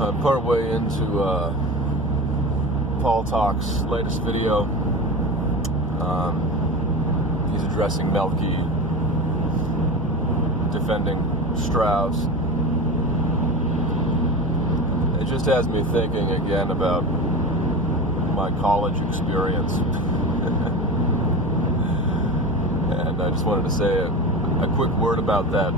I'm partway into Paul Talk's latest video. He's addressing Melky, defending Strauss. It just has me thinking again about my college experience. And I just wanted to say a quick word about that.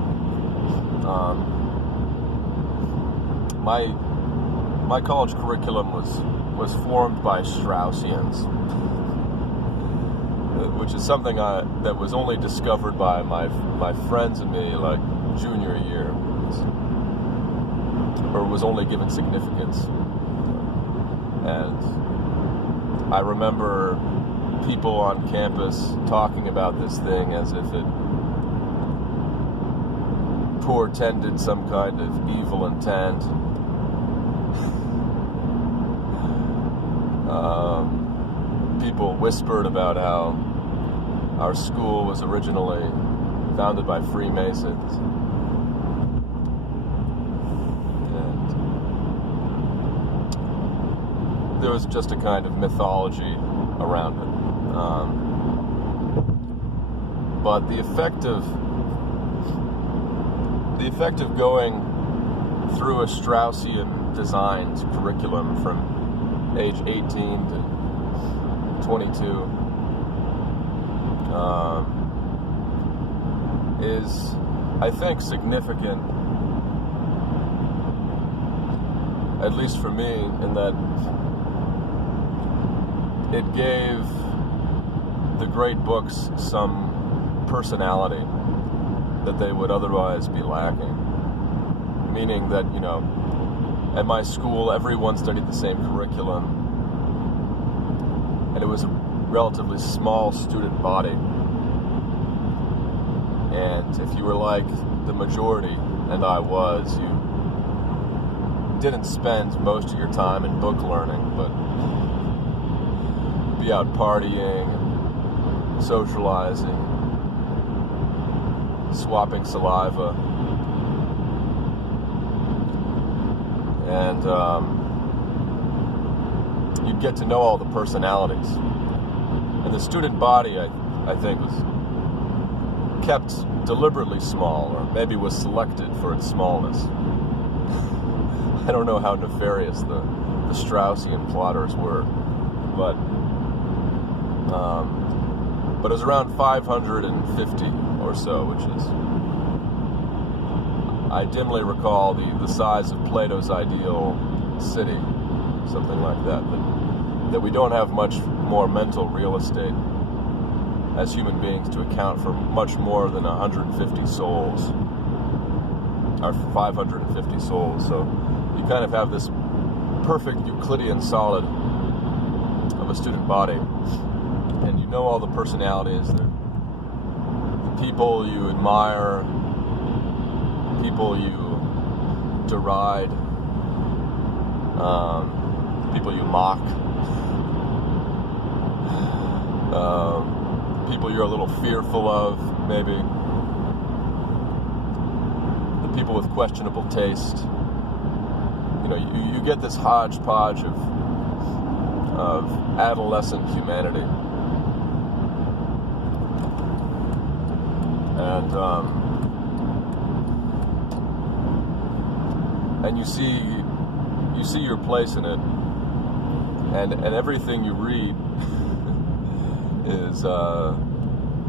My college curriculum was formed by Straussians, which is something that was only discovered by my friends and me like junior year, or was only given significance. And I remember people on campus talking about this thing as if it portended some kind of evil intent. People whispered about how our school was originally founded by Freemasons. And there was just a kind of mythology around it. But the effect of going through a Straussian designed curriculum from age 18 to 22 is, I think, significant, at least for me, in that it gave the great books some personality that they would otherwise be lacking. Meaning that, at my school, everyone studied the same curriculum, and it was a relatively small student body. And if you were like the majority, and I was, you didn't spend most of your time in book learning, but be out partying, and socializing, swapping saliva, and you'd get to know all the personalities. And the student body, I think, was kept deliberately small, or maybe was selected for its smallness. I don't know how nefarious the Straussian plotters were, but it was around 550 or so, which is, I dimly recall, the size of Plato's ideal city, something like that we don't have much more mental real estate as human beings to account for much more than 150 souls, or 550 souls. So you kind of have this perfect Euclidean solid of a student body, and you know all the personalities, the people you admire, people you deride, people you mock, people you're a little fearful of, maybe, the people with questionable taste. You get this hodgepodge of adolescent humanity. And you see your place in it, and everything you read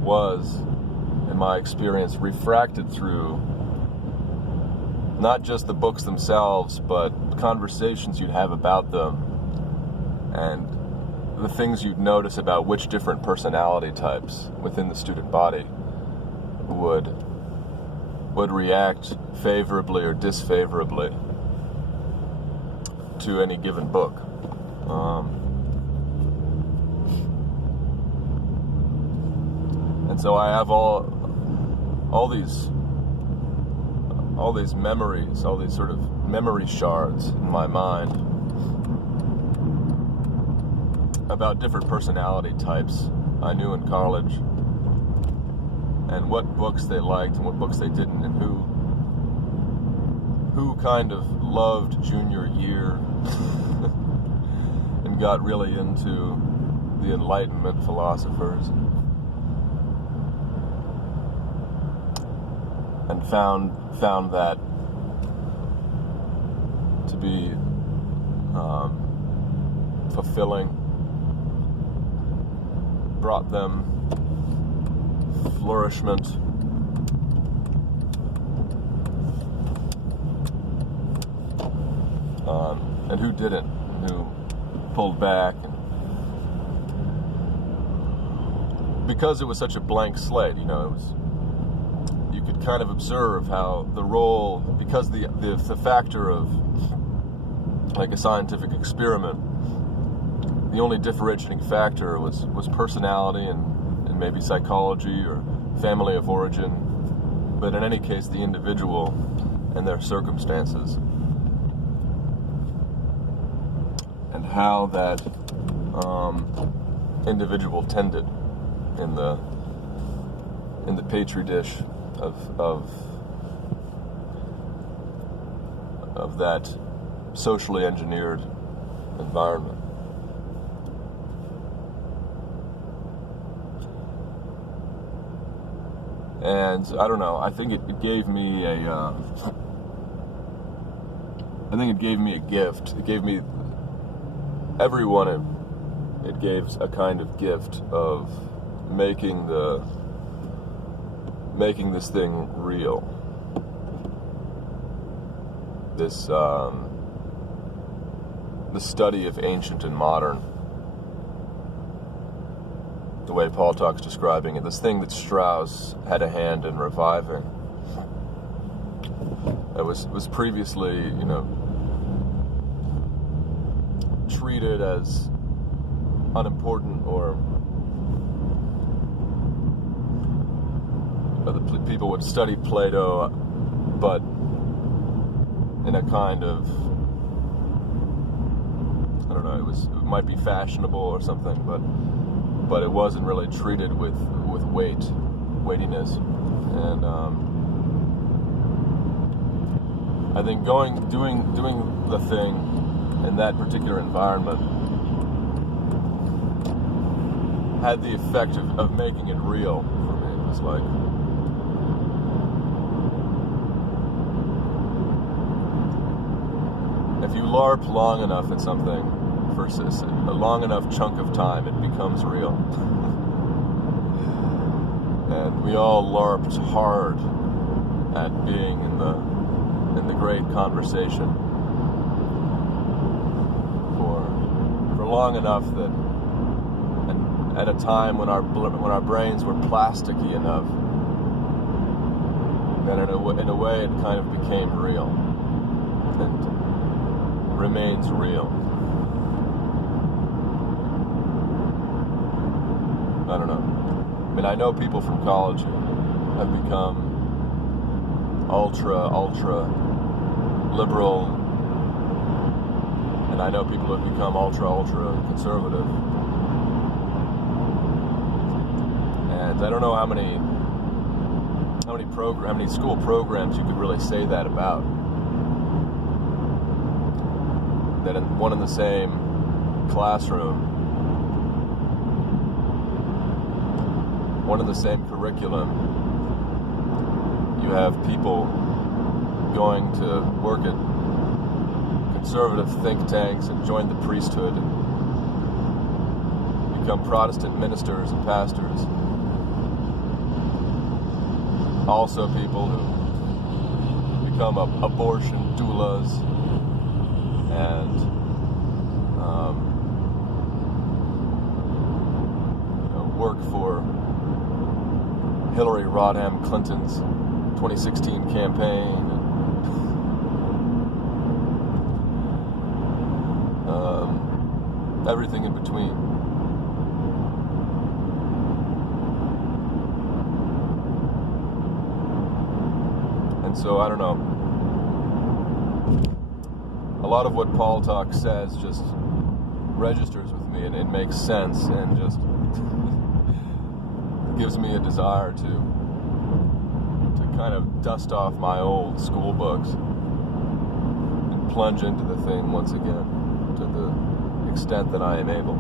was, in my experience, refracted through not just the books themselves, but conversations you'd have about them, and the things you'd notice about which different personality types within the student body would react favorably or disfavorably to any given book. And so I have all these memories, all these sort of memory shards in my mind about different personality types I knew in college, and what books they liked and what books they didn't, and who who kind of loved junior year and got really into the Enlightenment philosophers and found that to be fulfilling, brought them flourishment, and who didn't, who pulled back, and because it was such a blank slate, you could kind of observe how the role, because the factor of like a scientific experiment, the only differentiating factor was personality and maybe psychology or family of origin, but in any case the individual and their circumstances, and how that individual tended in the petri dish of that socially engineered environment. And I don't know, I think it gave me a gift. It gave me everyone it gave a kind of gift of making this thing real. This the study of ancient and modern, the way Paul Talk's describing it, this thing that Strauss had a hand in reviving. It was previously, treated as unimportant, or the people would study Plato, but in a kind of, I don't know, it might be fashionable or something, but it wasn't really treated with weightiness. And I think doing the thing in that particular environment had the effect of making it real for me. It was like, if you LARP long enough at something, for a long enough chunk of time, it becomes real. And we all LARPed hard at being in the great conversation for long enough that, and at a time when our brains were plasticky enough that in a way it kind of became real and remains real. I don't know. I mean, I know people from college who have become ultra liberal, and I know people who have become ultra conservative. And I don't know how many school programs you could really say that about. That in one and the same classroom, one and the same curriculum, you have people going to work at conservative think tanks and join the priesthood and become Protestant ministers and pastors. Also people who become abortion doulas and work for Hillary Rodham Clinton's 2016 campaign, and everything in between. And so, I don't know, a lot of what Paul Talk says just registers with me, and it makes sense, and just gives me a desire to kind of dust off my old school books plunge into the thing once again to the extent that I am able.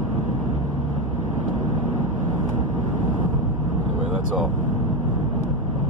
Anyway, that's all.